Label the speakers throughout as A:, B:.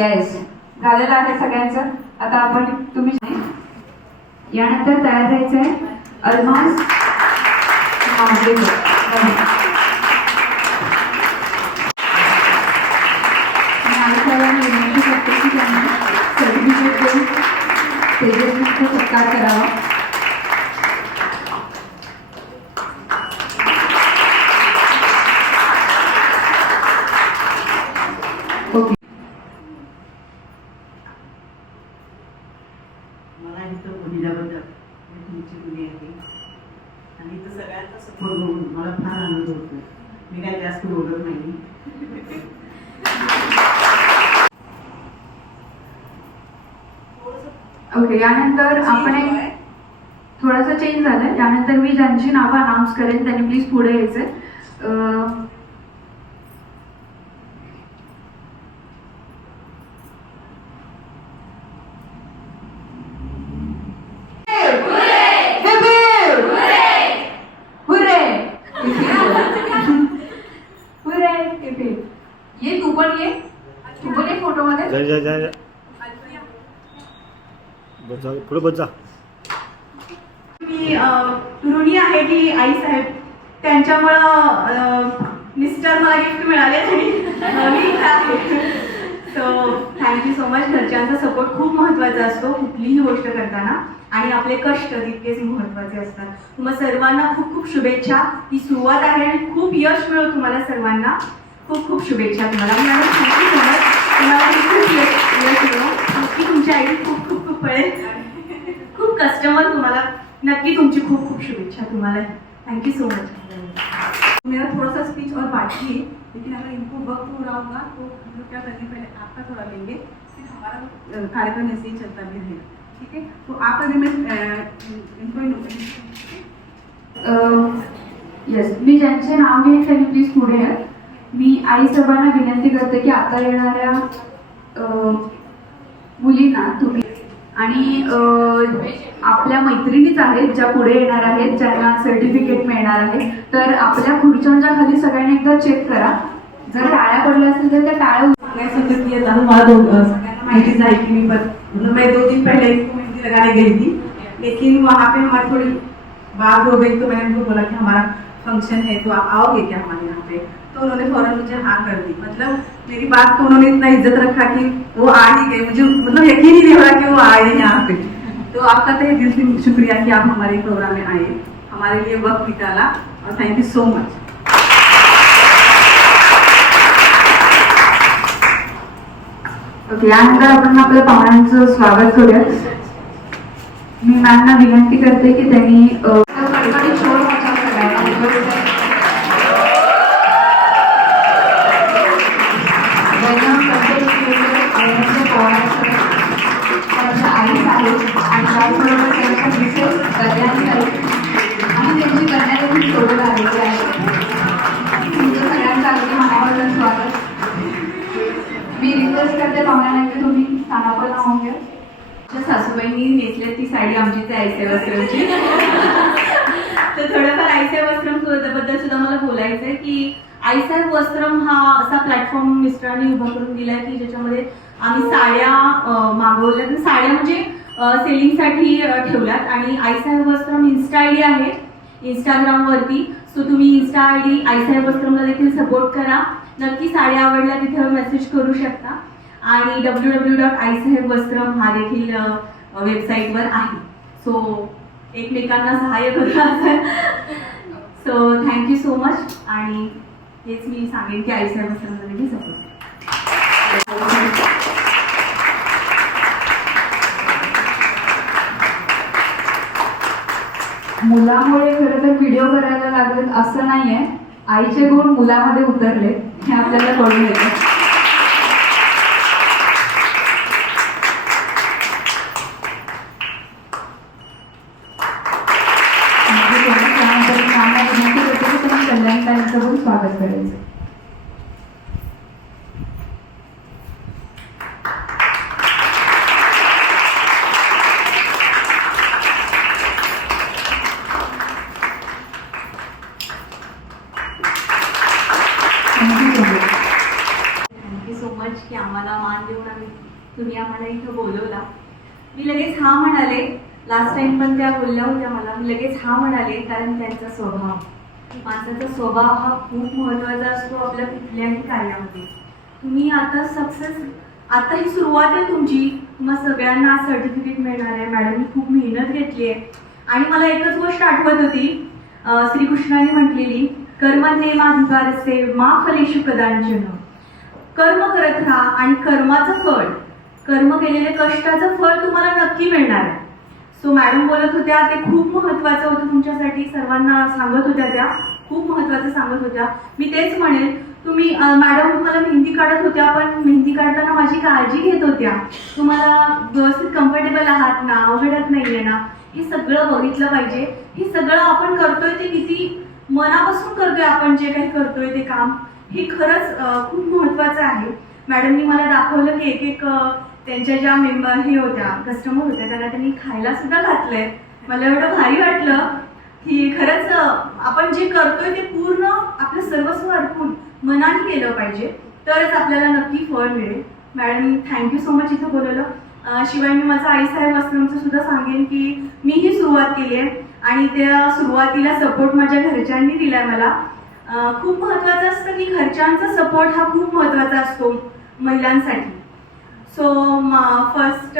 A: Yes झालेलं आहे सगळ्यांचं. आता आपण तुम्ही यानंतर तयार व्हायचंय आहे अल्मास मांजरेकर. धन्यवाद. मी आयुष्याला विनंती करते की त्यांनी सर्टिफिकेट देऊन तेजस्वीचा सत्कार करावा ओके
B: मला इथं बोलल्याबद्दल मी तुमची गुन्हे आहे आणि इथं सगळ्यांचा सपोर्ट बघून मला फार आनंद होतो मी काही जास्त बोलत नाही.
A: ओके यानंतर आपण एक थोडासा चेंज झालाय. त्यानंतर मी ज्यांची नावं अनाऊन्स करेन त्यांनी प्लीज पुढे यायचे अं, हुर्रे! हुर्रे! इथे. ये तू पण ये तू पण ये फोटोमध्ये
C: जा जा जा जा. बस जा पुढे बस जा.
D: मी ऋणी आहे की आई साहेब. त्यांच्यामुळं मिस्टर मला गिफ्ट मिळाले आणि मी so thank you so much घरच्यांचा सपोर्ट खूप महत्त्वाचा असतो कुठलीही गोष्ट करताना. आणि आपले कष्ट तितकेच महत्त्वाचे असतात. मग सर्वांना खूप खूप शुभेच्छा. ही सुरुवात आहे आणि खूप यश मिळो तुम्हाला सर्वांना. खूप खूप शुभेच्छा तुम्हाला. थँक्यू सो मच तुम्हाला खूप यश यश मिळो नक्की तुमची आई खूप खूप खूप पळेल खूप कस्टमर तुम्हाला नक्की तुमची खूप खूप शुभेच्छा थैंक यू सो मच
E: मेरा थोड़ा सा स्पीच और बाकी है लेकिन अगर इनको वक्त हो रहा होगा तो हम लोग क्या करेंगे पहले आपका थोड़ा लेंगे फिर हमारा कार्यक्रम ऐसे ही चलता भी रहेगा ठीक है? तो आप अगर मैं इनको
A: यस मी ज्यांचे नाव घेईन त्यांनी प्लीज पुढे या. मी आई सर्वांना विनंती करते की आता येणाऱ्या मुलींना तुम्ही आणि आपल्या मैत्रिणीच आहेत ज्या पुढे येणार आहेत ज्यांना सर्टिफिकेट मिळणार आहे तर आपल्या खुर्च्यांच्या खाली सगळ्यांनी एकदा चेक करा. जर टाळ्या पडल्या असतील तर त्या टाळ्या उच-
E: मैं समझ किया था हमारा सगळ्यांना माहितीच आहे की मी पर मतलब मैं दो दिन पहले इनको मेहंदी लगाने गई थी लेकिन वहाँ पे हमारी थोड़ी बात हो गई तो मैंने उनको बोला कि हमारा फंक्शन है तो आप आओगे क्या हमारे यहाँ पे. तो उन्होंने फौरन मुझे हाँ कर दी मतलब मेरी बात को उन्होंने इतना इज्जत रखा कि वो आ ही गए? मुझे मतलब यकीन ही नहीं हो रहा कि वो आए यहाँ पे. तो आपका तहे दिल से शुक्रिया कि आप हमारे प्रोग्राम में आए हमारे लिए वक्त निकाला और thank you so much
A: okay यानंतर आपण आपल्या पाहुण्यांचं स्वागत करूया मी मॅमना विनंती करते की त्यांनी त्याचबरोबर त्यांच्या आणि त्यांची सोडून आलेली आहे सगळ्यांचं अगदी मनापासून स्वागत मी रिक्वेस्ट करते पाहुण्यांना की तुम्ही स्थानापन्न होऊन घ्या
D: आमच्या सासूबाईंनी नेसले ती साडी आमचीच आहे आयसे वस्त्रमची तर थोडंफार आयसे वस्त्रमबद्दल सुद्धा मला बोलायचं आहे की आयसाहेब वस्त्रम हा असा प्लॅटफॉर्म मिस्टरांनी उभा करून दिला की ज्याच्यामध्ये आम्ही साड्या मागवल्या तर साड्या म्हणजे सेलिंगसाठी ठेवल्यात. आणि Aaisaheb Vastram insta I D आहे. इंस्टाग्रामवरती सो तुम्ही इन्स्टा आय डी आयसाहेब वस्त्रमला देखील सपोर्ट करा. नक्की साड्या आवडल्या तिथे मेसेज करू शकता. आणि W W dot Aaisaheb Vastram हा देखील वेबसाईटवर आहे. सो एकमेकांना सहाय्य करा. सो थँक्यू सो मच आणि हेच मी सांगेन की आईसाहेब वस्त्रमला देखील सपोर्ट
A: मुलामुळे खरं तर व्हिडिओ करायला लागलेत असं नाहीये. आईचे गुण मुलामध्ये उतरले हे आपल्याला कळून येतं. त्यानंतर मी कल्याणकारीचं पण स्वागत करायचं.
D: आम्हाला मान देऊन आम्ही तुम्ही आम्हाला इथं बोलवला. मी लगेच हा म्हणाले लास्ट टाइम पण त्या बोलल्या होत्या मला. मी लगेच हा म्हणाले कारण त्यांचा स्वभाव. माणसाचा स्वभाव हा खूप महत्त्वाचा असतो आपल्या कुठल्याही कार्यामध्ये. तुम्ही आता सक्सेस आता ही सुरुवात आहे तुमची. मग सगळ्यांना सर्टिफिकेट मिळणार आहे. मॅडमनी खूप मेहनत घेतली आहे. आणि मला एकच गोष्ट आठवत होती. श्रीकृष्णाने म्हटलेली कर्मण्येमाधिकारसे मा फलेशु कदांचन कर्म करत राहा आणि कर्माचं फळ. कर्म केलेले कष्टाचं फळ तुम्हाला नक्की मिळणार आहे. सो मॅडम बोलत होत्या ते खूप महत्वाचं होतं तुमच्यासाठी. सर्वांना सांगत होत्या त्या. खूप महत्वाचं सांगत होत्या. मी तेच म्हणेल तुम्ही मॅडम तुम्हाला मेहंदी काढत होत्या पण मेहंदी काढताना माझी काळजी घेत होत्या. तुम्हाला व्यवस्थित कम्फर्टेबल आहात ना अवघडत आहे ना? हे सगळं बघितलं पाहिजे. हे सगळं आपण करतोय ते किती मनापासून करतोय आपण जे काही करतोय ते काम. हे खरंच खूप महत्वाचं आहे. मॅडमनी मला दाखवलं की एक एक त्यांच्या ज्या मेंबर हे होत्या कस्टमर होत्या त्यांना त्यांनी खायला सुद्धा घातलंय. मला एवढं भारी वाटलं की खरंच आपण जे करतोय ते पूर्ण आपलं सर्वस्व अर्पून मनाने केलं पाहिजे. तरच आपल्याला नक्की फळ मिळेल. मॅडम थँक्यू सो मच इथं बोलवलं. शिवाय मी माझा आईसाहेब वस्त्रमचं सुद्धा सांगेन की मीही सुरुवात केली आहे. आणि त्या सुरुवातीला सपोर्ट माझ्या घरच्यांनी दिलाय मला. खूप महत्वाचं असतं की घरच्यांचा सपोर्ट हा खूप महत्त्वाचा असतो महिलांसाठी. सो फर्स्ट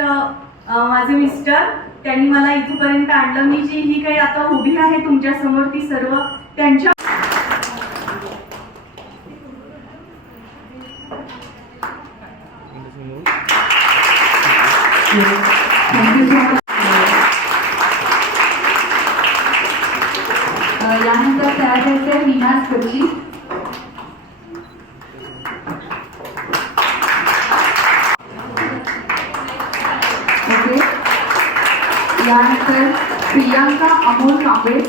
D: माझे मिस्टर त्यांनी मला इथपर्यंत आणलं. मी जी ही काही आता उभी आहे तुमच्यासमोर ती सर्व त्यांच्या
A: थँक्यू तयार करायचे निनाज यानंतर प्रियांका अमोल कांबळे.